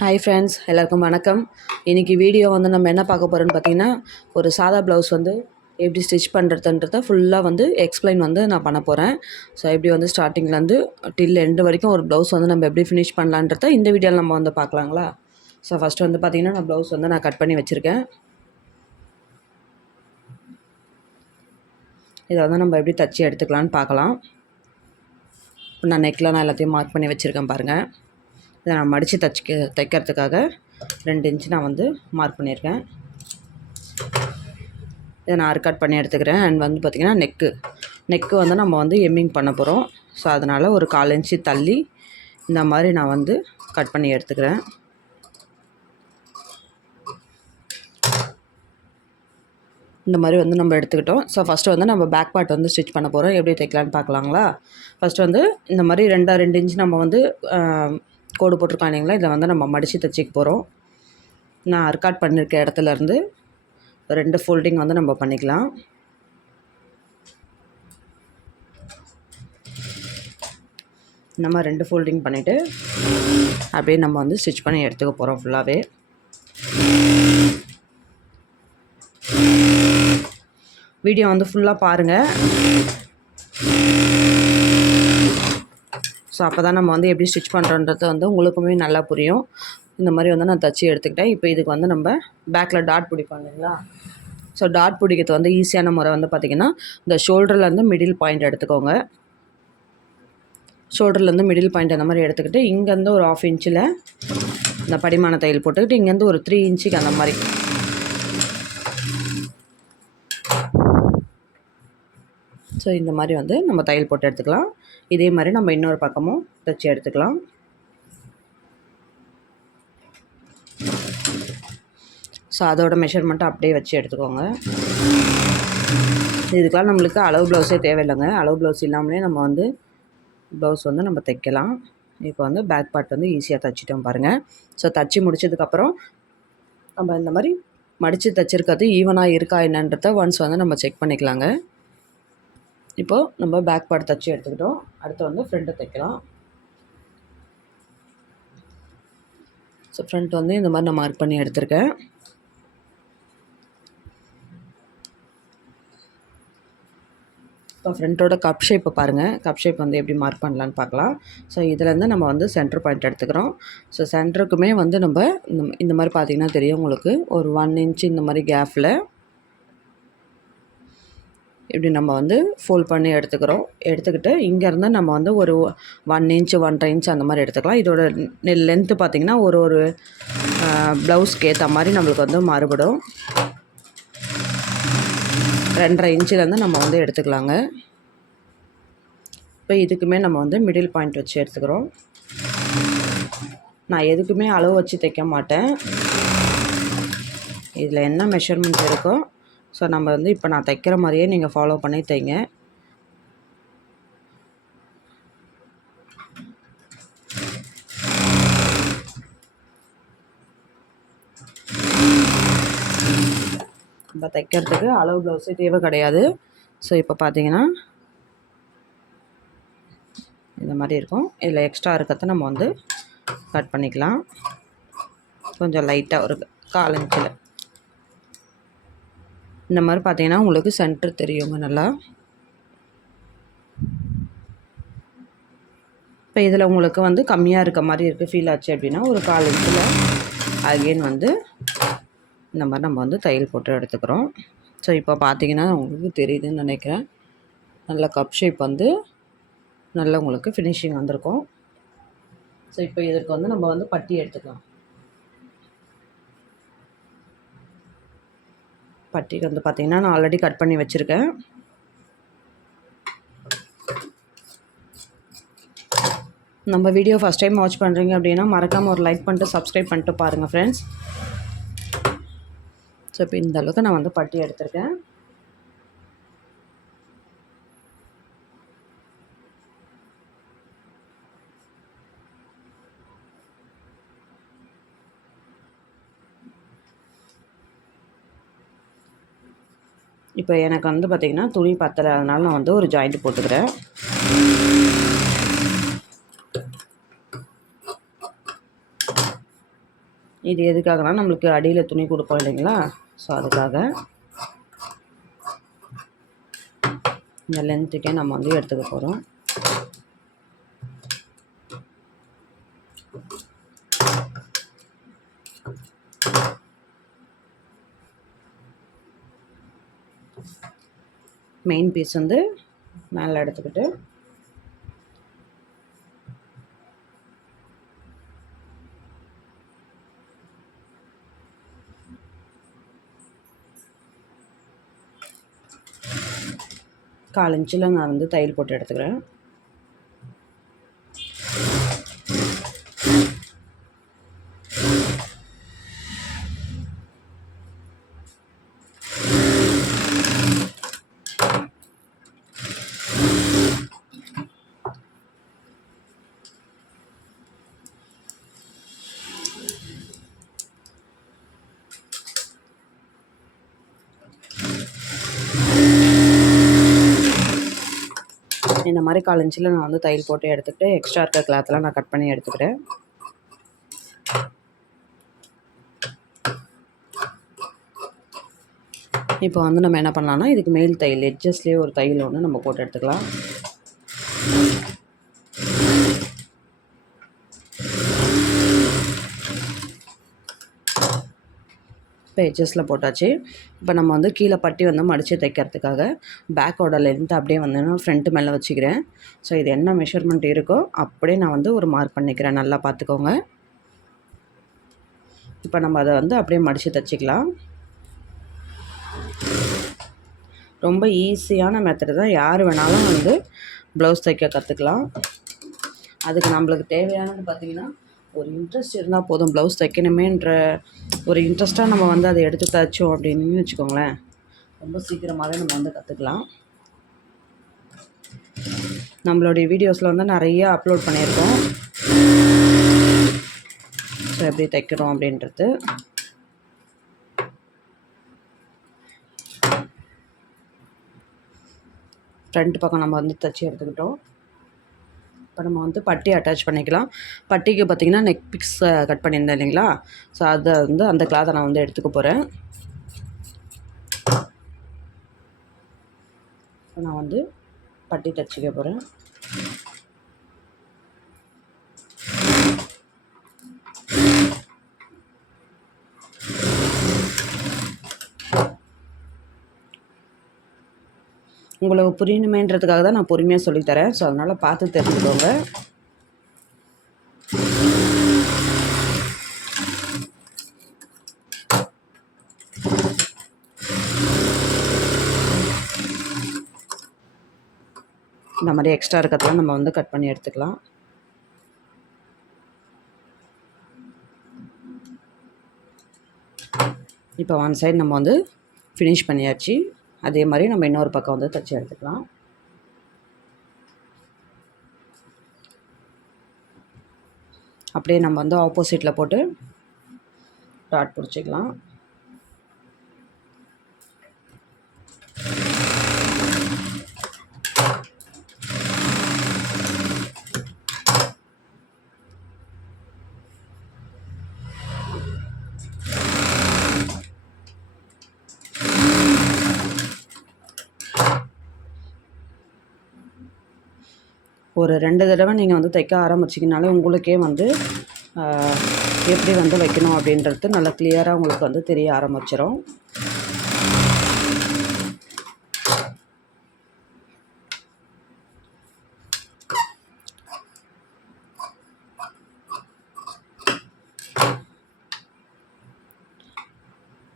Hi friends எல்லாருக்கும் வணக்கம். இன்றைக்கி வீடியோ வந்து நம்ம என்ன பார்க்க போகிறோன்னு பார்த்தீங்கன்னா ஒரு சாதா ப்ளவுஸ் வந்து எப்படி ஸ்டிச் பண்ணுறதுன்றத ஃபுல்லாக வந்து எக்ஸ்பிளைன் வந்து நான் பண்ண போகிறேன் ஸோ எப்படி வந்து ஸ்டார்டிங்லேருந்து டில் எண்டு வரைக்கும் ஒரு ப்ளவுஸ் வந்து நம்ம எப்படி ஃபினிஷ் பண்ணலான்றத இந்த வீடியோவில் நம்ம வந்து பார்க்கலாங்களா? ஸோ ஃபஸ்ட்டு வந்து பார்த்திங்கன்னா நான் ப்ளவுஸ் வந்து நான் கட் பண்ணி வச்சுருக்கேன். இதை வந்து நம்ம எப்படி தச்சு எடுத்துக்கலான்னு பார்க்கலாம். இப்போ நான் நெக்கில் நான் எல்லாத்தையும் மார்க் பண்ணி வச்சுருக்கேன் பாருங்கள் இதை நான் மடித்து தைச்சிக்க தைக்கிறதுக்காக ரெண்டு இன்ச்சு நான் வந்து மார்க் பண்ணியிருக்கேன். இதை நான் அர்கட் பண்ணி எடுத்துக்கிறேன். அண்ட் வந்து பார்த்திங்கன்னா நெக்கு நெக்கு வந்து நம்ம வந்து எம்மிங் பண்ண போகிறோம் ஸோ அதனால் ஒரு கால் இன்ச்சு தள்ளி இந்த மாதிரி நான் வந்து கட் பண்ணி எடுத்துக்கிறேன். இந்த மாதிரி வந்து நம்ம எடுத்துக்கிட்டோம். ஸோ ஃபஸ்ட்டு வந்து நம்ம பேக் பார்ட் வந்து ஸ்டிச் பண்ண போகிறோம் எப்படி தைக்கலான்னு பார்க்கலாங்களா? ஃபஸ்ட்டு வந்து இந்த மாதிரி ரெண்டாக ரெண்டு இன்ச் நம்ம வந்து கோடு போட்டிருக்கோம் இல்லைங்களா? இதை வந்து நம்ம மடித்து தைச்சிக்க போகிறோம் நான் அர்க்காட் பண்ணியிருக்க இடத்துலேருந்து ரெண்டு ஃபோல்டிங் வந்து நம்ம பண்ணிக்கலாம். நம்ம ரெண்டு ஃபோல்டிங் பண்ணிவிட்டு அப்படியே நம்ம வந்து ஸ்டிச் பண்ணி எடுத்துக்க போகிறோம் ஃபுல்லாகவே வீடியோ வந்து ஃபுல்லாக பாருங்கள் ஸோ அப்போ தான் நம்ம வந்து எப்படி ஸ்டிச் பண்ணுறோன்றது வந்து உங்களுக்குமே நல்லா புரியும். இந்த மாதிரி வந்து நான் தச்சு எடுத்துக்கிட்டேன். இப்போ இதுக்கு வந்து நம்ம பேக்கில் டாட் பிடிப்போம் இல்லைங்களா? ஸோ டாட் பிடிக்கிறது வந்து ஈஸியான முறை வந்து பார்த்திங்கன்னா இந்த ஷோல்டர்லேருந்து மிடில் பாயிண்ட் எடுத்துக்கோங்க. ஷோல்டர்லேருந்து மிடில் பாயிண்ட் அந்த மாதிரி எடுத்துக்கிட்டு இங்கேருந்து ஒரு ஆஃப் இன்ச்சில் இந்த படிமான தையல் போட்டுக்கிட்டு இங்கேருந்து ஒரு த்ரீ இன்ச்சுக்கு அந்த மாதிரி. ஸோ இந்த மாதிரி வந்து நம்ம தையல் போட்டு எடுத்துக்கலாம். இதே மாதிரி நம்ம இன்னொரு பக்கமும் தைச்சி எடுத்துக்கலாம். ஸோ அதோட மெஷர்மெண்ட்டை அப்படியே வச்சு எடுத்துக்கோங்க. இதுக்கெல்லாம் நம்மளுக்கு அளவு ப்ளவுஸே தேவையில்லைங்க. அளவு ப்ளவுஸ் இல்லாமலே நம்ம வந்து ப்ளவுஸ் வந்து நம்ம தைக்கலாம். இப்போ வந்து பேக் பார்ட் வந்து ஈஸியாக தைச்சிட்டோம் பாருங்கள் ஸோ தைச்சி முடிச்சதுக்கப்புறம் நம்ம இந்த மாதிரி மடித்து தைச்சிருக்கிறது ஈவனாக இருக்கா என்னன்றத ஒன்ஸ் வந்து நம்ம செக் பண்ணிக்கலாங்க. இப்போது நம்ம பேக் பார்ட் தைச்சி எடுத்துக்கிட்டோம். அடுத்து வந்து ஃப்ரண்ட்டை தைக்கலாம். ஸோ ஃப்ரண்ட் வந்து இந்த மாதிரி நான் மார்க் பண்ணி எடுத்திருக்கேன். இப்போ ஃப்ரண்ட்டோட கப் ஷேப்பை பாருங்கள் கப் ஷேப் வந்து எப்படி மார்க் பண்ணலான்னு பார்க்கலாம். ஸோ இதுலேருந்து நம்ம வந்து சென்டர் பாயிண்ட் எடுத்துக்கிறோம். ஸோ சென்டருக்குமே வந்து நம்ம இந்த மாதிரி பார்த்திங்கன்னா தெரியும் உங்களுக்கு. ஒரு ஒன் இன்ச் இந்த மாதிரி கேப்பில் இப்படி நம்ம வந்து ஃபோல்ட் பண்ணி எடுத்துக்கிறோம். எடுத்துக்கிட்டு இங்கேருந்து நம்ம வந்து ஒரு ஒன் இன்ச்சு ஒன்றரை இன்ச் அந்த மாதிரி எடுத்துக்கலாம். இதோட லென்த்து பார்த்திங்கன்னா ஒரு ஒரு ப்ளவுஸ்க்கு ஏற்ற மாதிரி நம்மளுக்கு வந்து மாறுபடும். ரெண்டரை இன்ச்சிலேருந்து நம்ம வந்து எடுத்துக்கலாங்க. இப்போ இதுக்குமே நம்ம வந்து மிடில் பாயிண்ட் வச்சு எடுத்துக்கிறோம். நான் எதுக்குமே அளவு வச்சு தைக்க மாட்டேன். இதில் என்ன மெஷர்மெண்ட் இருக்கோ ஸோ நம்ம வந்து இப்போ நான் தைக்கிற மாதிரியே நீங்கள் ஃபாலோ பண்ணி தைங்க. நம்ம தைக்கிறதுக்கு அளவு ப்ளவுஸே தேவை கிடையாது. ஸோ இப்போ பார்த்தீங்கன்னா இந்த மாதிரி இருக்கும். இதில் எக்ஸ்ட்ரா இருக்கிறத நம்ம வந்து கட் பண்ணிக்கலாம். கொஞ்சம் லைட்டாக ஒரு காலஞ்சில் இந்த மாதிரி பார்த்தீங்கன்னா உங்களுக்கு சென்டர் தெரியுங்க நல்லா. இப்போ இதில் உங்களுக்கு வந்து கம்மியாக இருக்க மாதிரி இருக்குது ஃபீல் ஆச்சு அப்படின்னா ஒரு கால் இன்ச்சில் அகெயின் வந்து இந்த மாதிரி நம்ம வந்து தையல் போட்டு எடுத்துக்கிறோம். ஸோ இப்போ பார்த்தீங்கன்னா உங்களுக்கு தெரியுதுன்னு நினைக்கிறேன். நல்ல கப் ஷேப் வந்து நல்ல உங்களுக்கு ஃபினிஷிங் வந்திருக்கும். ஸோ இப்போ இதற்கு வந்து நம்ம வந்து பட்டி எடுத்துக்கலாம். பட்டிக்கு வந்து பார்த்திங்கன்னா நான் ஆல்ரெடி கட் பண்ணி வச்சுருக்கேன். நம்ம வீடியோ ஃபஸ்ட் டைம் வாட்ச் பண்ணுறீங்க அப்படின்னா மறக்காமல் ஒரு லைக் பண்ணிட்டு சப்ஸ்கிரைப் பண்ணிட்டு பாருங்கள் ஃப்ரெண்ட்ஸ் ஸோ இப்போ இந்த அளவுக்கு நான் வந்து பட்டி எடுத்திருக்கேன். இப்போ எனக்கு வந்து பார்த்திங்கன்னா துணி பத்தலை அதனால் நான் வந்து ஒரு ஜாயிண்ட் போட்டுக்கிறேன். இது எதுக்காகனா நம்மளுக்கு அடியில் துணி கொடுப்போம் இல்லைங்களா? ஸோ அதுக்காக இந்த லென்த்துக்கே நம்ம வந்து எடுத்துக்க போகிறோம் மெயின் பீஸ் வந்து மேலே எடுத்துக்கிட்டு. கால் இன்ச்சில் நான் வந்து தையல் போட்டு எடுத்துக்கிறேன். இந்த மாதிரி கால் இன்ச்சில் நான் வந்து தையல் போட்டு எடுத்துக்கிட்டு எக்ஸ்ட்ரா இருக்க கிளாத்லாம் நான் கட் பண்ணி எடுத்துக்கிறேன். இப்போ வந்து நம்ம என்ன பண்ணலாம்னா இதுக்கு மேல் தையல் எட்ஜஸ்லேயே ஒரு தையல் ஒன்று நம்ம போட்டு எடுத்துக்கலாம். இப்போ போட்டாச்சு. இப்போ நம்ம வந்து கீழே பட்டி வந்து மடித்து தைக்கிறதுக்காக பேக்கோட லென்த் அப்படியே வந்து நான் ஃப்ரண்ட்டு மேலே வச்சுக்கிறேன். ஸோ இது என்ன மெஷர்மெண்ட் இருக்கோ அப்படியே நான் வந்து ஒரு மார்க் பண்ணிக்கிறேன். நல்லா பார்த்துக்கோங்க. இப்போ நம்ம அதை வந்து அப்படியே மடித்து தைச்சிக்கலாம். ரொம்ப ஈஸியான மெத்தடு தான். யார் வேணாலும் வந்து ப்ளவுஸ் தைக்க கற்றுக்கலாம் அதுக்கு நம்மளுக்கு தேவையானது பார்த்திங்கன்னா ஒரு இன்ட்ரெஸ்ட் இருந்தால் போதும் ப்ளவுஸ் தைக்கணுமேன்ற ஒரு இன்ட்ரெஸ்ட்டாக நம்ம வந்து அதை எடுத்து தைச்சோம் அப்படின்னு வச்சுக்கோங்களேன். ரொம்ப சீக்கிரமாகவே நம்ம வந்து கற்றுக்கலாம் நம்மளுடைய வீடியோஸில் வந்து நிறைய அப்லோட் பண்ணியிருக்கோம். ஸோ எப்படி தைக்கிறோம் அப்படின்றது. ஃப்ரண்ட் பக்கம் நம்ம வந்து தைச்சி எடுத்துக்கிட்டோம். இப்போ நம்ம வந்து பட்டி அட்டாச் பண்ணிக்கலாம். பட்டிக்கு பார்த்திங்கன்னா நெக் பிக்ஸ் கட் பண்ணியிருந்தேன் இல்லைங்களா? ஸோ அதை வந்து அந்த கிளாத்தை நான் வந்து எடுத்துக்க போகிறேன் நான் வந்து பட்டி தைச்சிக்க போகிறேன் உங்களுக்கு புரியணுமேன்றதுக்காக தான் நான் பொறுமையாக சொல்லித்தரேன். ஸோ அதனால் பார்த்து தெரிஞ்சுக்கோங்க. இந்த மாதிரி எக்ஸ்ட்ரா இருக்கிறதெல்லாம் நம்ம வந்து கட் பண்ணி எடுத்துக்கலாம். இப்போ ஒன் சைடு நம்ம வந்து ஃபினிஷ் பண்ணியாச்சு. அதே மாதிரி நம்ம இன்னொரு பக்கம் வந்து தைச்சி எடுத்துக்கலாம். அப்படியே நம்ம வந்து ஆப்போசிட்டில் போட்டு டாட் பிடிச்சிக்கலாம். ஒரு ரெண்டு தடவை நீங்கள் வந்து தைக்க ஆரம்பிச்சிங்கனாலே உங்களுக்கே வந்து எப்படி வந்து வைக்கணும் அப்படின்றது நல்லா கிளியராக உங்களுக்கு வந்து தெரிய ஆரம்பிச்சிடும்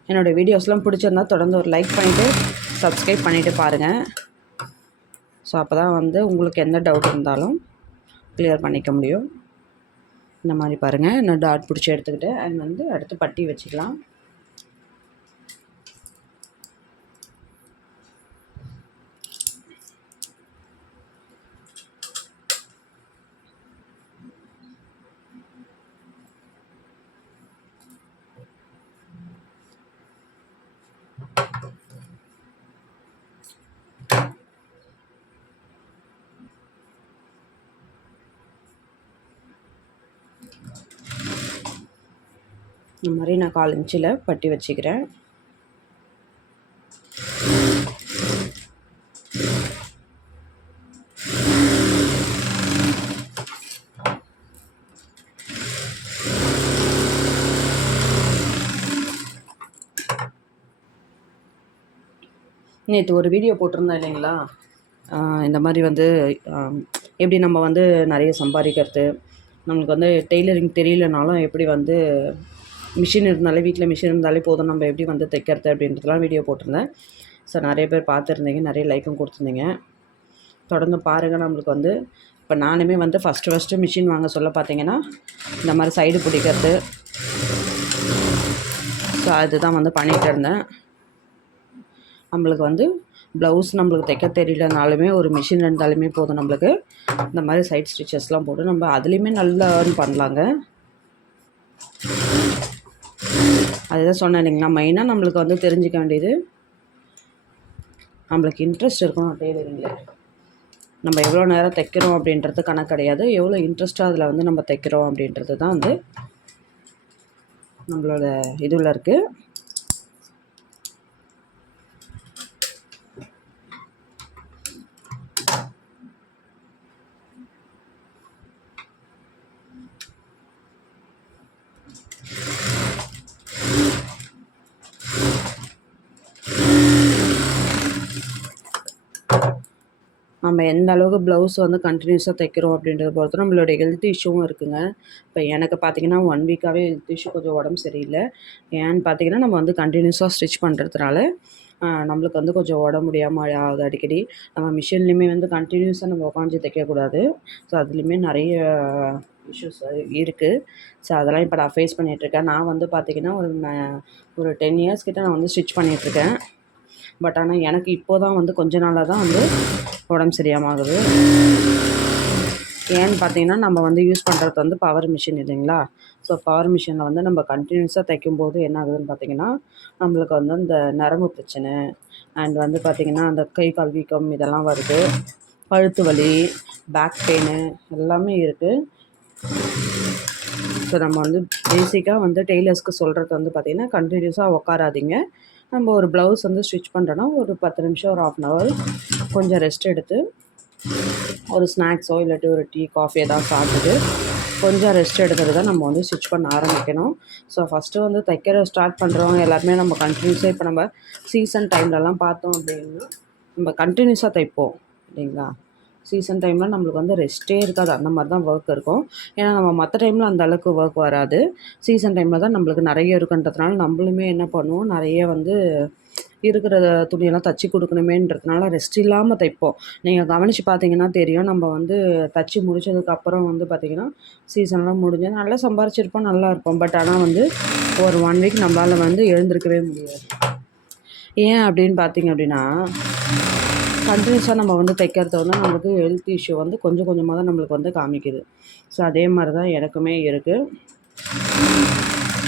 என்னோடய வீடியோஸ்லாம் பிடிச்சிருந்தா தொடர்ந்து ஒரு லைக் பண்ணிவிட்டு சப்ஸ்கிரைப் பண்ணிவிட்டு பாருங்கள் ஸோ அப்போ தான் வந்து உங்களுக்கு எந்த டவுட் இருந்தாலும் கிளியர் பண்ணிக்க முடியும். இந்த மாதிரி பாருங்கள் நான் டாட் பிடிச்சி எடுத்துக்கிட்டு அண்ட் வந்து அடுத்து பட்டி வச்சுக்கலாம். இந்த மாதிரி நான் கால் இன்ச்சில் பட்டி வச்சுக்கிறேன். நேற்று ஒரு வீடியோ போட்டிருந்தேன் இல்லைங்களா? இந்த மாதிரி வந்து எப்படி நம்ம வந்து நிறைய சம்பாதிக்கிறது நம்மளுக்கு வந்து டெய்லரிங் தெரியலனாலும் எப்படி வந்து மிஷின் இருந்தாலே வீட்டில் மிஷின் இருந்தாலே போதும். நம்ம எப்படி வந்து தைக்கிறது அப்படின்றதுலாம் வீடியோ போட்டிருந்தேன். ஸோ நிறைய பேர் பார்த்துருந்தீங்க. நிறைய லைக்கும் கொடுத்துருந்தீங்க. தொடர்ந்து பாருங்கள் நம்மளுக்கு வந்து இப்போ நானுமே வந்து ஃபஸ்ட்டு ஃபஸ்ட்டு மிஷின் வாங்க சொல்ல பார்த்தீங்கன்னா இந்த மாதிரி சைடு பிடிக்கிறது. ஸோ அதுதான் வந்து பண்ணிகிட்டு இருந்தேன். நம்மளுக்கு வந்து ப்ளவுஸ் நம்மளுக்கு தைக்க தெரியலனாலுமே ஒரு மிஷின் இருந்தாலுமே போதும் நம்மளுக்கு. இந்த மாதிரி சைட் ஸ்டிச்சஸ்லாம் போட்டு நம்ம அதுலேயுமே நல்லா ஏர்ன் பண்ணலாங்க. அதுதான் சொன்னேன் இல்லைங்களா? மெயினாக நம்மளுக்கு வந்து தெரிஞ்சுக்க வேண்டியது நம்மளுக்கு இன்ட்ரெஸ்ட் இருக்கணும் டெய்லரிங்கில் நம்ம எவ்வளோ நேரம் தைக்கிறோம் அப்படின்றது கணக்கு கிடையாது. எவ்வளோ இன்ட்ரெஸ்ட்டாக அதில் வந்து நம்ம தைக்கிறோம் அப்படின்றது தான் வந்து நம்மளோட இதில் இருக்குது நம்ம எந்த அளவுக்கு ப்ளவுஸ் வந்து கண்டினியூஸாக தைக்கிறோம் அப்படின்றத பொறுத்து நம்மளுடைய ஹெல்த் இஷ்யூவும் இருக்குங்க. இப்போ எனக்கு பார்த்தீங்கன்னா ஒன் வீக்காகவே ஹெல்த் இஷ்யூ கொஞ்சம் உடம்பு சரியில்லை. ஏன்னு பார்த்தீங்கன்னா நம்ம வந்து கண்டினியூஸாக ஸ்டிச் பண்ணுறதுனால நம்மளுக்கு வந்து கொஞ்சம் உடம்பு முடியாமல் ஆகுது அடிக்கடி. நம்ம மிஷின்லேயுமே வந்து கண்டினியூஸாக நம்ம உட்காந்து தைக்கக்கூடாது ஸோ அதுலேயுமே நிறைய இஷ்யூஸ் இருக்குது ஸோ அதெல்லாம் இப்போ நான் ஃபேஸ் பண்ணிகிட்ருக்கேன் நான் வந்து பார்த்திங்கன்னா ஒரு ஒரு டென் இயர்ஸ் கிட்டே நான் வந்து ஸ்டிச் பண்ணிகிட்ருக்கேன் பட் ஆனால் எனக்கு இப்போ தான் வந்து கொஞ்ச நாளாக தான் வந்து உடம்பு சரியாமாகுது. ஏன்னு பார்த்தீங்கன்னா நம்ம வந்து யூஸ் பண்ணுறது வந்து பவர் மிஷின் இல்லைங்களா? ஸோ பவர் மிஷினில் வந்து நம்ம கண்டினியூஸாக தைக்கும்போது என்ன ஆகுதுன்னு பார்த்தீங்கன்னா நம்மளுக்கு வந்து இந்த நரம்பு பிரச்சனை அண்ட் வந்து பார்த்திங்கன்னா அந்த கை கால் வீக்கம் இதெல்லாம் வருது. கழுத்து வலி பேக் பெயின் எல்லாமே இருக்குது ஸோ நம்ம வந்து பேசிக்காக வந்து டெய்லர்ஸ்க்கு சொல்கிறது வந்து பார்த்திங்கன்னா கண்டினியூஸாக உட்காராதீங்க நம்ம ஒரு ப்ளவுஸ் வந்து ஸ்டிச் பண்ணுறோன்னா ஒரு பத்து நிமிஷம் ஒரு ஆஃப் அன் ஹவர் கொஞ்சம் ரெஸ்ட் எடுத்து ஒரு ஸ்நாக்ஸோ இல்லாட்டி ஒரு டீ காஃபி ஏதாவது சாப்பிட்டுட்டு கொஞ்சம் ரெஸ்ட் எடுத்துட்டு தான் நம்ம வந்து ஸ்டிச் பண்ண ஆரம்பிக்கணும். ஸோ ஃபஸ்ட்டு வந்து தைக்கிற ஸ்டார்ட் பண்ணுறவங்க எல்லாருமே நம்ம கண்டினியூஸாக இப்போ நம்ம சீசன் டைம்லலாம் பார்த்தோம் அப்படின்னா நம்ம கண்டினியூஸாக தைப்போம் இல்லைங்களா? சீசன் டைமில் நம்மளுக்கு வந்து ரெஸ்ட்டே இருக்காது. அந்த மாதிரி தான் ஒர்க் இருக்கும். ஏன்னா நம்ம மற்ற டைமில் அந்த அளவுக்கு ஒர்க் வராது. சீசன் டைமில் தான் நம்மளுக்கு நிறைய இருக்குன்றதுனால நம்மளுமே என்ன பண்ணுவோம்? நிறைய வந்து இருக்கிற துணியெல்லாம் தச்சு கொடுக்கணுமேன்றதுனால ரெஸ்ட் இல்லாமல் தைப்போம். நீங்கள் கவனித்து பார்த்தீங்கன்னா தெரியும். நம்ம வந்து தச்சு முடிச்சதுக்கப்புறம் வந்து பார்த்திங்கன்னா சீசன்லாம் முடிஞ்சு நல்லா சம்பாரிச்சிருப்போம் நல்லா இருப்போம். பட் ஆனால் வந்து ஒரு ஒன் வீக் நம்மளால் வந்து எழுந்திருக்கவே முடியாது. ஏன் அப்படின்னு பார்த்தீங்க அப்படின்னா கண்டினியூஸாக நம்ம வந்து தைக்கிறது வந்து நம்மளுக்கு ஹெல்த் இஷ்யூ வந்து கொஞ்சம் கொஞ்சமாக தான் நம்மளுக்கு வந்து காமிக்குது. ஸோ அதே மாதிரி தான் எனக்குமே இருக்குது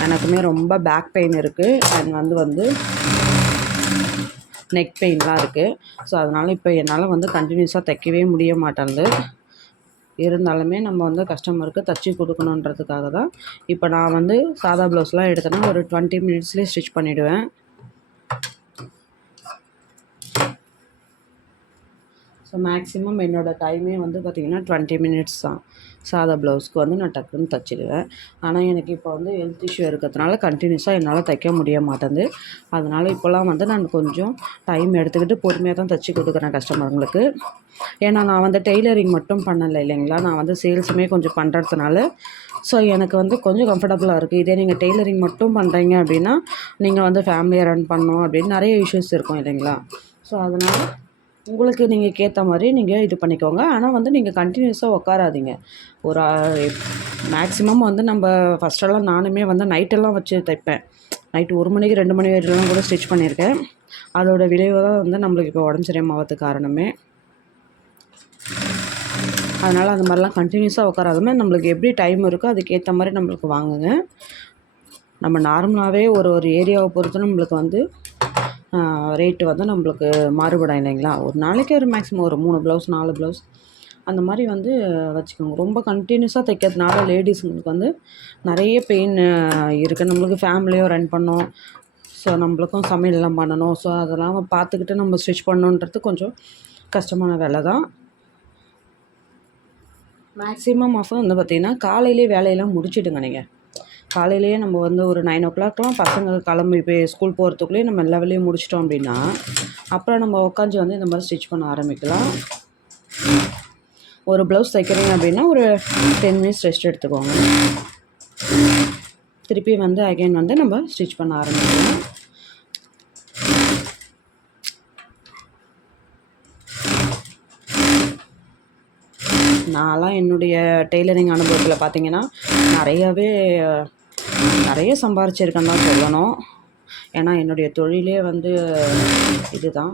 எனக்குமே ரொம்ப பேக் பெயின் இருக்குது அண்ட் வந்து வந்து நெக் பெயின்லாம் இருக்குது ஸோ அதனால் இப்போ என்னால் வந்து கண்டினியூஸாக தைக்கவே முடிய மாட்டேங்குது. இருந்தாலுமே நம்ம வந்து கஸ்டமருக்கு தச்சு கொடுக்கணுன்றதுக்காக தான். இப்போ நான் வந்து சாதா ப்ளவுஸ்லாம் எடுத்தேன்னா ஒரு டுவெண்ட்டி மினிட்ஸ்லேயே ஸ்டிச் பண்ணிவிடுவேன் ஸோ மேக்ஸிமம் என்னோடய டைமே வந்து பார்த்திங்கன்னா டுவெண்ட்டி மினிட்ஸ் தான். சாதா ப்ளவுஸ்க்கு வந்து நான் டக்குன்னு தச்சிடுவேன். ஆனால் எனக்கு இப்போ வந்து ஹெல்த் இஷ்யூ இருக்கிறதுனால கண்டினியூஸாக என்னால் தைக்க முடிய மாட்டேங்குது. அதனால் இப்போல்லாம் வந்து நான் கொஞ்சம் டைம் எடுத்துக்கிட்டு பொறுமையாக தான் தச்சு கொடுக்குறேன் கஸ்டமருங்களுக்கு ஏன்னா நான் வந்து டெய்லரிங் மட்டும் பண்ணலை இல்லைங்களா? நான் வந்து சேல்ஸுமே கொஞ்சம் பண்ணுறதுனால ஸோ எனக்கு வந்து கொஞ்சம் கம்ஃபர்டபுளாக இருக்குது இதே நீங்கள் டெய்லரிங் மட்டும் பண்ணுறீங்க அப்படின்னா நீங்கள் வந்து ஃபேமிலியை ரன் பண்ணணும் அப்படின்னு நிறைய இஷ்யூஸ் இருக்கும் இல்லைங்களா? ஸோ அதனால் உங்களுக்கு நீங்கள் ஏற்ற மாதிரி நீங்கள் இது பண்ணிக்கோங்க. ஆனால் வந்து நீங்கள் கண்டினியூஸாக உட்காராதீங்க ஒரு மேக்ஸிமம் வந்து நம்ம ஃபஸ்ட்டெல்லாம் நானுமே வந்து நைட்டெல்லாம் வச்சு தைப்பேன். நைட்டு ஒரு மணிக்கு ரெண்டு மணி வரையிலாம் கூட ஸ்டிச் பண்ணியிருக்கேன். அதோட விளைவு தான் வந்து நம்மளுக்கு இப்போ உடம்பு காரணமே. அதனால் அந்த மாதிரிலாம் கண்டினியூஸாக உட்காராதுமே நம்மளுக்கு எப்படி டைம் இருக்கோ அதுக்கேற்ற மாதிரி நம்மளுக்கு வாங்குங்க. நம்ம நார்மலாகவே ஒரு ஒரு ஏரியாவை பொறுத்து நம்மளுக்கு வந்து ரேட்டு வந்து நம்மளுக்கு மாறுபடும் இல்லைங்களா? ஒரு நாளைக்கு ஒரு மேக்ஸிமம் ஒரு மூணு ப்ளவுஸ் நாலு ப்ளவுஸ் அந்த மாதிரி வந்து வச்சுக்கோங்க. ரொம்ப கண்டினியூஸாக தைக்கிறதுனால லேடிஸுங்களுக்கு வந்து நிறைய பெயின் இருக்குது நம்மளுக்கு ஃபேமிலியும் ரன் பண்ணோம். ஸோ நம்மளுக்கும் சமையல்லாம் பண்ணணும். ஸோ அதெல்லாம் பார்த்துக்கிட்டு நம்ம ஸ்டிச் பண்ணணுன்றது கொஞ்சம் கஷ்டமான வேலை தான். மேக்ஸிமம் ஆஃப் வந்து பார்த்திங்கன்னா காலையிலே வேலையெல்லாம் முடிச்சிடுங்க நீங்கள் காலையிலேயே நம்ம வந்து ஒரு நைன் ஓ கிளாக்லாம் பசங்க கிளம்பி போய் ஸ்கூல் போகிறதுக்குள்ளேயே நம்ம எல்லா வேலையும் முடிச்சிட்டோம் அப்படின்னா அப்புறம் நம்ம உட்காந்து வந்து இந்த மாதிரி ஸ்டிச் பண்ண ஆரம்பிக்கலாம். ஒரு ப்ளவுஸ் தைக்கிறீங்க அப்படின்னா ஒரு டென் மினிட்ஸ் ரெஸ்ட் எடுத்துக்கோங்க. திருப்பி வந்து அகைன் வந்து நம்ம ஸ்டிச் பண்ண ஆரம்பிக்கலாம். நான்லாம் என்னுடைய டெய்லரிங் அனுபவத்தில் பார்த்தீங்கன்னா நிறையவே நிறைய சம்பாரிச்சிருக்கேன்னு தான் சொல்லணும். ஏன்னா என்னுடைய தொழிலே வந்து இதுதான்.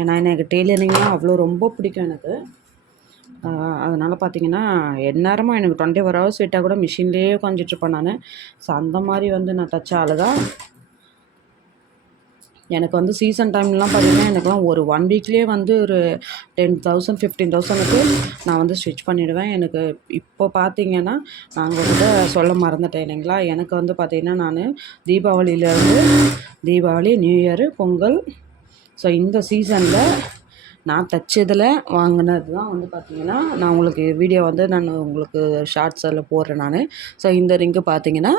ஏன்னா எனக்கு டெய்லரிங்லாம் அவ்வளோ ரொம்ப பிடிக்கும் எனக்கு. அதனால் பார்த்தீங்கன்னா எந்நேரமும் எனக்கு டுவெண்ட்டி ஃபோர் ஹவர்ஸ் விட்டால் கூட மிஷின்லேயே உட்காந்துட்ருப்பேன் நான். ஸோ அந்த மாதிரி வந்து நான் தைச்ச ஆள் தான் எனக்கு வந்து சீசன் டைம்லாம் பார்த்தீங்கன்னா எனக்குலாம் ஒரு ஒன் வீக்லேயே வந்து ஒரு டென் தௌசண்ட் ஃபிஃப்டீன் தௌசண்ட்க்கு நான் வந்து ஸ்டிச் பண்ணிவிடுவேன் எனக்கு இப்போ பார்த்தீங்கன்னா நாங்கள் கூட சொல்ல மறந்துட்டேன் இல்லைங்களா? எனக்கு வந்து பார்த்திங்கன்னா நான் தீபாவளியிலேருந்து Deepavali new year Pongal. So இந்த சீசனில் நான் தைச்சதில் வாங்கினது தான் வந்து பார்த்திங்கன்னா நான் உங்களுக்கு வீடியோ வந்து நான் உங்களுக்கு ஷார்ட்ஸில் போடுறேன் நான். ஸோ இந்த ரிங்கு பார்த்திங்கன்னா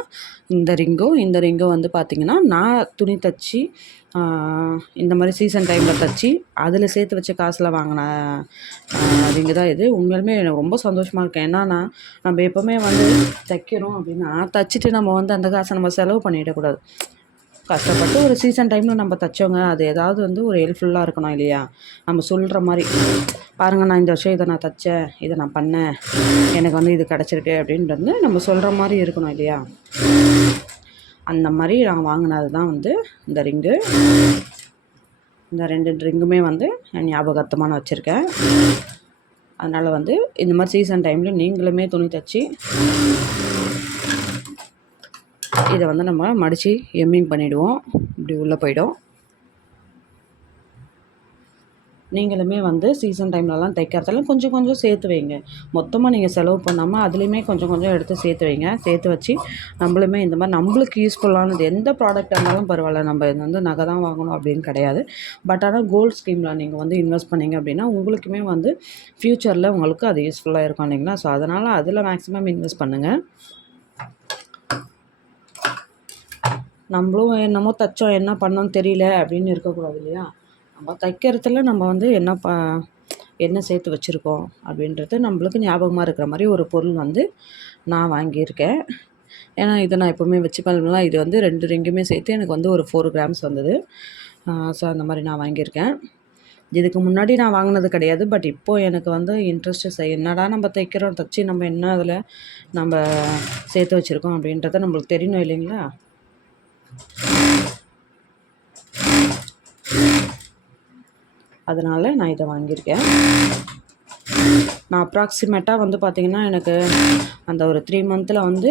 இந்த ரிங்கும் இந்த ரிங்கும் வந்து பார்த்திங்கன்னா நான் துணி தைச்சி இந்த மாதிரி சீசன் டைமில் தைச்சி அதில் சேர்த்து வச்ச காசில் வாங்கின ரிங்கு தான் இது. உண்மையிலுமே எனக்கு ரொம்ப சந்தோஷமாக இருக்கேன் என்னன்னா நம்ம எப்போவுமே வந்து தைக்கிறோம் அப்படின்னா தைச்சிட்டு நம்ம வந்து அந்த காசை நம்ம செலவு பண்ணிடக்கூடாது. கஷ்டப்பட்டு ஒரு சீசன் டைமில் நம்ம தைச்சோங்க அது ஏதாவது வந்து ஒரு ஹெல்ப்ஃபுல்லாக இருக்கணும் இல்லையா? நம்ம சொல்கிற மாதிரி பாருங்கள் நான் இந்த வருஷம் இதை நான் தைச்சேன் இதை நான் பண்ணேன் எனக்கு வந்து இது கிடச்சிருக்கு அப்படின்றது நம்ம சொல்கிற மாதிரி இருக்கணும் இல்லையா? அந்த மாதிரி நான் வாங்கினது தான் வந்து இந்த ரிங்கு. இந்த ரெண்டு ரிங்குமே வந்து ஞாபகத்தமான வச்சுருக்கேன். அதனால் வந்து இந்த மாதிரி சீசன் டைமில் நீங்களுமே துணி தைச்சி இதை வந்து நம்ம மடித்து எம்மிங் பண்ணிவிடுவோம் இப்படி உள்ளே போயிடும். நீங்களுமே வந்து சீசன் டைம்லலாம் தைக்கிறதெல்லாம் கொஞ்சம் கொஞ்சம் சேர்த்து வைங்க. மொத்தமாக நீங்கள் செலவு பண்ணாமல் அதுலேயுமே கொஞ்சம் கொஞ்சம் எடுத்து சேர்த்து வைங்க. சேர்த்து வச்சு நம்மளுமே இந்த மாதிரி நம்மளுக்கு யூஸ்ஃபுல்லானது எந்த ப்ராடக்ட் இருந்தாலும் பரவாயில்ல. நம்ம இது வந்து நகை தான் வாங்கணும் அப்படின்னு கிடையாது. பட் ஆனால் கோல்டு ஸ்கீமில் நீங்கள் வந்து இன்வெஸ்ட் பண்ணிங்க அப்படின்னா உங்களுக்குமே வந்து ஃப்யூச்சரில் உங்களுக்கு அது யூஸ்ஃபுல்லாக இருக்கும் இல்லைங்களா? ஸோ அதனால் அதில் மேக்ஸிமம் இன்வெஸ்ட் பண்ணுங்கள் நம்மளும் என்னமோ தைச்சோம் என்ன பண்ணோம்னு தெரியல அப்படின்னு இருக்கக்கூடாது இல்லையா? நம்ம தைக்கிறதுல நம்ம வந்து என்ன ப என்ன சேர்த்து வச்சுருக்கோம் அப்படின்றது நம்மளுக்கு ஞாபகமாக இருக்கிற மாதிரி ஒரு பொருள் வந்து நான் வாங்கியிருக்கேன். ஏன்னா இதை நான் எப்போவுமே வச்சு இது வந்து ரெண்டு ரிங்குமே சேர்த்து எனக்கு வந்து ஒரு ஃபோர் கிராம்ஸ் வந்தது. ஸோ அந்த மாதிரி நான் வாங்கியிருக்கேன். இதுக்கு முன்னாடி நான் வாங்கினது கிடையாது. பட் இப்போது எனக்கு வந்து இன்ட்ரெஸ்ட்டு என்னடா நம்ம தைக்கிறோம் தைச்சி நம்ம என்ன அதில் நம்ம சேர்த்து வச்சுருக்கோம் அப்படின்றத நம்மளுக்கு தெரியணும் இல்லைங்களா? அதனால் நான் இதை வாங்கியிருக்கேன். நான் அப்ராக்சிமேட்டாக வந்து பார்த்திங்கன்னா எனக்கு அந்த ஒரு த்ரீ மந்தில் வந்து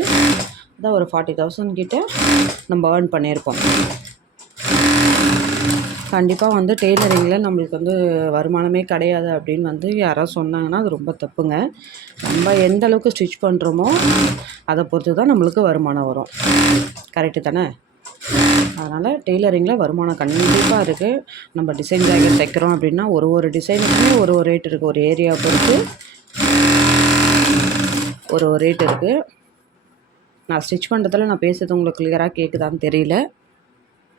அதான் ஒரு ஃபார்ட்டி தௌசண்ட் கிட்டே நம்ம ஏர்ன் பண்ணியிருப்போம். கண்டிப்பாக வந்து டெய்லரிங்கில் நம்மளுக்கு வந்து வருமானமே கிடையாது அப்படின்னு வந்து யாராவது சொன்னாங்கன்னா அது ரொம்ப தப்புங்க. நம்ம எந்த அளவுக்கு ஸ்டிச் பண்ணுறோமோ அதை பொறுத்து தான் நம்மளுக்கு வருமானம் வரும். கரெக்டு தானே? அதனால் டெய்லரிங்கில் வருமானம் கண்டிப்பாக இருக்குது நம்ம டிசைன் ஜாக்கெட் தைக்கிறோம் அப்படின்னா ஒரு ஒரு டிசைனுக்குமே ஒரு ஒரு ரேட் இருக்குது ஒரு ஏரியா பொறுத்து ஒரு ஒரு ரேட் இருக்குது நான் ஸ்டிச் பண்ணுறதுல நான் பேசுகிறது உங்களுக்கு கிளியராக கேட்குதான்னு தெரியல.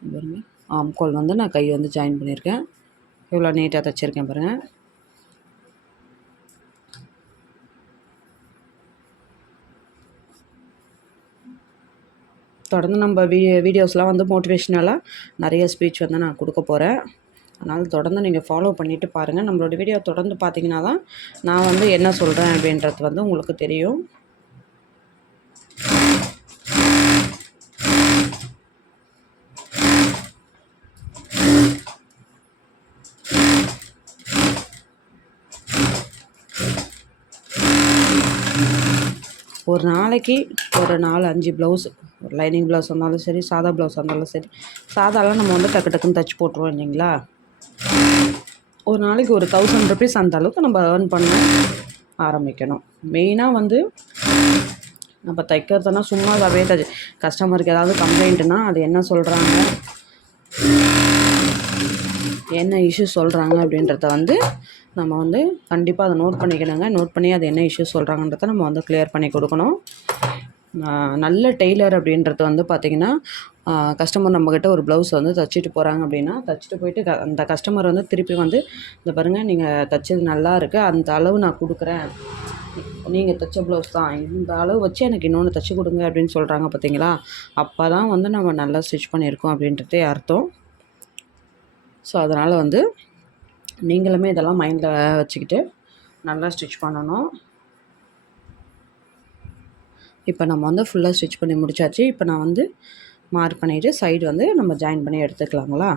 பாருங்கள் ஆம்கோல் வந்து நான் கை வந்து ஜாயின் பண்ணியிருக்கேன். இவ்வளோ நீட்டாக தைச்சிருக்கேன் பாருங்கள் தொடர்ந்து நம்ம வீ வீடியோஸ்லாம் வந்து மோட்டிவேஷ்னலாக நிறைய ஸ்பீச் வந்து நான் கொடுக்க போகிறேன் அதனால் தொடர்ந்து நீங்கள் ஃபாலோ பண்ணிவிட்டு பாருங்கள் நம்மளோட வீடியோ தொடர்ந்து பார்த்தீங்கன்னா தான் நான் வந்து என்ன சொல்கிறேன் அப்படின்றது வந்து உங்களுக்கு தெரியும். ஒரு நாளைக்கு ஒரு நாலு அஞ்சு ப்ளவுஸ் ஒரு லைனிங் ப்ளவுஸ் இருந்தாலும் சரி சாதா ப்ளவுஸ் இருந்தாலும் சரி சாதாலாம் நம்ம வந்து டக்கு டக்குன்னு தைச்சி போட்டுருவோம் இல்லைங்களா? ஒரு நாளைக்கு ஒரு தௌசண்ட் ருபீஸ் அந்த அளவுக்கு நம்ம ஏர்ன் பண்ண ஆரம்பிக்கணும். மெயினாக வந்து நம்ம தைக்கிறதுனா சும்மா தவே தை கஸ்டமருக்கு ஏதாவது கம்ப்ளைண்ட்டுனா அது என்ன சொல்கிறாங்க என்ன இஷ்யூ சொல்கிறாங்க அப்படின்றத வந்து நம்ம வந்து கண்டிப்பாக அதை நோட் பண்ணிக்கணுங்க. நோட் பண்ணி அது என்ன இஷ்யூ சொல்கிறாங்கன்றத நம்ம வந்து கிளியர் பண்ணி கொடுக்கணும். நல்ல டெய்லர் அப்படின்றது வந்து பார்த்திங்கன்னா கஸ்டமர் நம்மக்கிட்ட ஒரு ப்ளவுஸ் வந்து தைச்சிட்டு போகிறாங்க அப்படின்னா தைச்சிட்டு போயிட்டு க அந்த கஸ்டமர் வந்து திருப்பி வந்து இந்த பாருங்கள் நீங்கள் தைச்சது நல்லா இருக்குது அந்த அளவு நான் கொடுக்குறேன். நீங்கள் தைச்ச ப்ளவுஸ் தான். இந்த அளவு வச்சு எனக்கு இன்னொன்று தைச்சி கொடுங்க அப்படின்னு சொல்கிறாங்க பார்த்தீங்களா அப்போ தான் வந்து நம்ம நல்லா ஸ்டிச் பண்ணியிருக்கோம் அப்படின்றதே அர்த்தம். ஸோ அதனால் வந்து நீங்களுமே இதெல்லாம் மைண்டில் வச்சுக்கிட்டு நல்லா ஸ்டிச் பண்ணணும். இப்போ நம்ம வந்து ஃபுல்லாக ஸ்டிச் பண்ணி முடிச்சாச்சு. இப்போ நான் வந்து மார்க் பண்ணிவிட்டு சைடு வந்து நம்ம ஜாயின் பண்ணி எடுத்துக்கலாங்களா?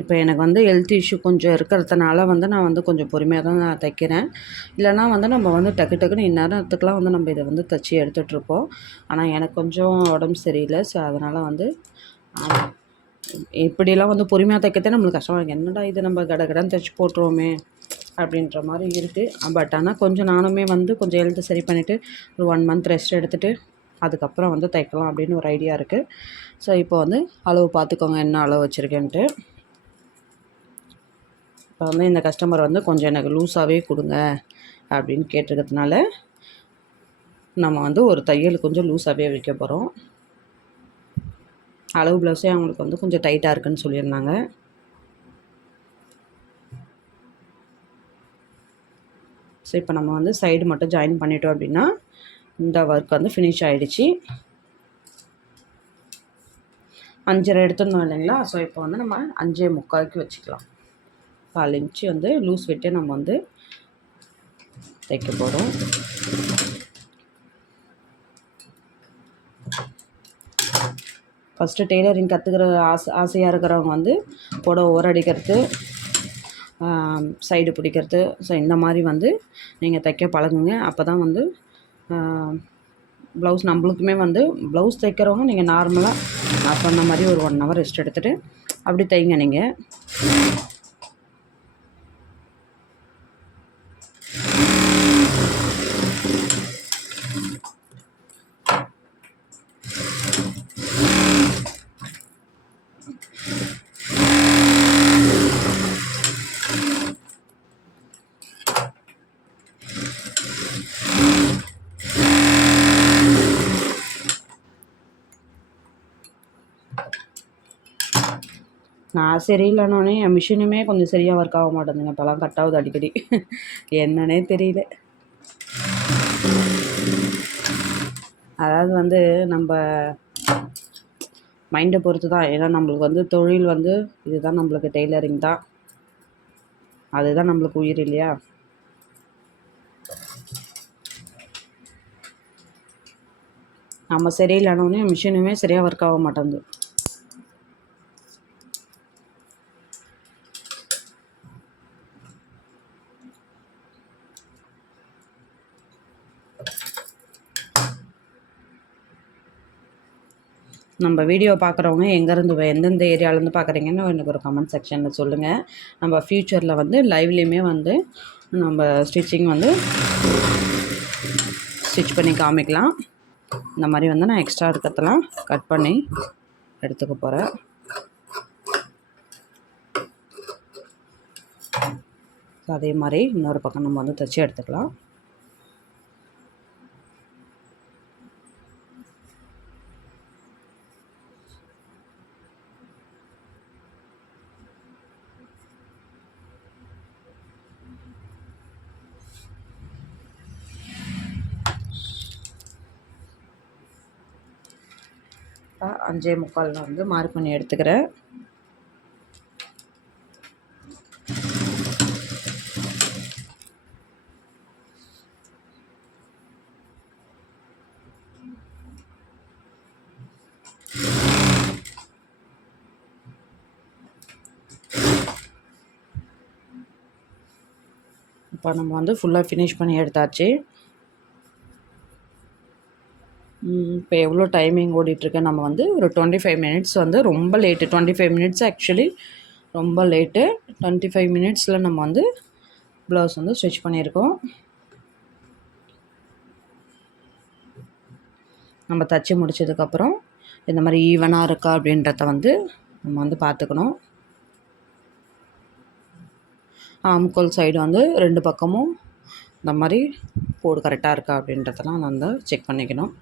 இப்போ எனக்கு வந்து ஹெல்த் இஷ்யூ கொஞ்சம் இருக்கிறதுனால வந்து நான் வந்து கொஞ்சம் பொறுமையாக தான் நான் தைக்கிறேன். இல்லைனா வந்து நம்ம வந்து டக்கு டக்குன்னு இந்நேரத்துக்குலாம் வந்து நம்ம இதை வந்து தைச்சி எடுத்துகிட்ருப்போம் ஆனால் எனக்கு கொஞ்சம் உடம்பு சரியில்லை. ஸோ அதனால் வந்து இப்படிலாம் வந்து பொறுமையாக தைக்கிறதே நம்மளுக்கு கஷ்டமாக இருக்குது என்னடா இது? நம்ம கட கடன் தைச்சி போட்டுருவோமே அப்படின்ற மாதிரி இருக்குது பட் ஆனால் கொஞ்சம் நானுமே வந்து கொஞ்சம் ஹெல்த்தை சரி பண்ணிவிட்டு ஒரு ஒன் மந்த் ரெஸ்ட் எடுத்துகிட்டு அதுக்கப்புறம் வந்து தைக்கலாம் அப்படின்னு ஒரு ஐடியா இருக்குது ஸோ இப்போ வந்து அளவு பார்த்துக்கோங்க என்ன அளவு வச்சுருக்கேன்ட்டு. இப்போ வந்து இந்த கஸ்டமர் வந்து கொஞ்சம் எனக்கு லூஸாகவே கொடுங்க அப்படின்னு கேட்டிருக்கிறதுனால நம்ம வந்து ஒரு தையல் கொஞ்சம் லூஸாகவே வைக்க போகிறோம் அளவு ப்ளவுஸே அவங்களுக்கு வந்து கொஞ்சம் டைட்டாக இருக்குன்னு சொல்லியிருந்தாங்க. ஸோ இப்போ நம்ம வந்து சைடு மட்டும் ஜாயின் பண்ணிட்டோம் அப்படின்னா இந்த ஒர்க் வந்து ஃபினிஷ் ஆகிடுச்சி அஞ்சரை எடுத்துருந்தோம் இல்லைங்களா? ஸோ இப்போ வந்து நம்ம அஞ்சே முக்காலுக்கு வச்சுக்கலாம். கால் இன்ச்சு வந்து லூஸ் விட்டு நம்ம வந்து தைக்க போகிறோம் ஃபஸ்ட்டு டெய்லரிங் கற்றுக்கிற ஆசை ஆசையாக இருக்கிறவங்க வந்து புடவை ஓரடிக்கிறது சைடு பிடிக்கிறது. ஸோ இந்த மாதிரி வந்து நீங்கள் தைக்க பழகுங்க. அப்போ தான் வந்து ப்ளவுஸ் நம்மளுக்குமே வந்து ப்ளவுஸ் தைக்கிறவங்க நீங்கள் நார்மலாக நான் சொன்ன மாதிரி ஒரு ஒன் ஹவர் ரெஸ்ட் எடுத்துகிட்டு அப்படி தைங்க நீங்கள் நான் சரியில்லைனோடனே என் மிஷினுமே கொஞ்சம் சரியாக ஒர்க் ஆக மாட்டேங்குதுங்க. இப்போலாம் கட் ஆகுது அடிக்கடி. என்னன்னே தெரியல. அதாவது வந்து நம்ம மைண்டை பொறுத்து தான். ஏன்னா நம்மளுக்கு வந்து தொழில் வந்து இதுதான் நம்மளுக்கு டெய்லரிங் தான். அதுதான் நம்மளுக்கு உயிர் இல்லையா? நம்ம சரியில்லைனோடனே மிஷினுமே சரியாக ஒர்க் ஆக மாட்டேங்குது. நம்ம வீடியோ பார்க்குறவங்க எங்கேருந்து எந்தெந்த ஏரியாவிலேருந்து பார்க்குறீங்கன்னு எனக்கு ஒரு கமெண்ட் செக்ஷனில் சொல்லுங்கள் நம்ம ஃப்யூச்சரில் வந்து லைவ்லேயுமே வந்து நம்ம ஸ்டிச்சிங் வந்து ஸ்டிச் பண்ணி காமிக்கலாம். இந்த மாதிரி வந்து நான் எக்ஸ்ட்ரா இருக்கிறதெல்லாம் கட் பண்ணி எடுத்துக்க போகிறேன் அதே மாதிரி இன்னொரு பக்கம் நம்ம வந்து தைச்சி எடுத்துக்கலாம். அஞ்சே முக்காலில் வந்து மார்க் பண்ணி எடுத்துக்கிறேன். இப்போ நம்ம வந்து ஃபுல்லாக ஃபினிஷ் பண்ணி எடுத்தாச்சு. இப்போ எவ்வளோ டைமிங் ஓடிட்டுருக்கு? நம்ம வந்து ஒரு டுவெண்ட்டி ஃபைவ் மினிட்ஸ் வந்து ரொம்ப late twenty five minutes actually ரொம்ப லேட்டு டுவெண்ட்டி ஃபைவ் மினிட்ஸில் நம்ம வந்து ப்ளவுஸ் வந்து ஸ்டிச் பண்ணியிருக்கோம். நம்ம தச்சு முடிச்சதுக்கப்புறம் இந்த மாதிரி ஈவனாக இருக்கா அப்படின்றத வந்து நம்ம வந்து பார்த்துக்கணும். ஆம்கோல் சைடு வந்து ரெண்டு பக்கமும் இந்த மாதிரி போடு கரெக்டாக இருக்கா அப்படின்றதெல்லாம் நான் வந்து செக் பண்ணிக்கணும்.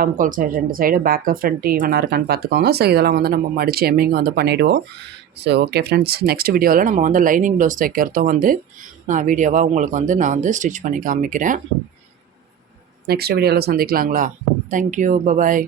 ஆம்கோல் சைடு ரெண்டு சைடு பேக்கு ஃப்ரண்ட் ஈவனாக இருக்கான்னு பார்த்துக்கோங்க. ஸோ இதெல்லாம் வந்து நம்ம மடித்து எம்மிங் வந்து பண்ணிவிடுவோம் ஸோ ஓகே ஃப்ரெண்ட்ஸ் நெக்ஸ்ட் வீடியோவில் நம்ம வந்து லைனிங் ப்ளவுஸ் தைக்கிறதும் வந்து நான் வீடியோவாக உங்களுக்கு வந்து நான் வந்து ஸ்டிச் பண்ணி காமிக்கிறேன். நெக்ஸ்ட் வீடியோவில் சந்திக்கலாங்களா? Thank you bye bye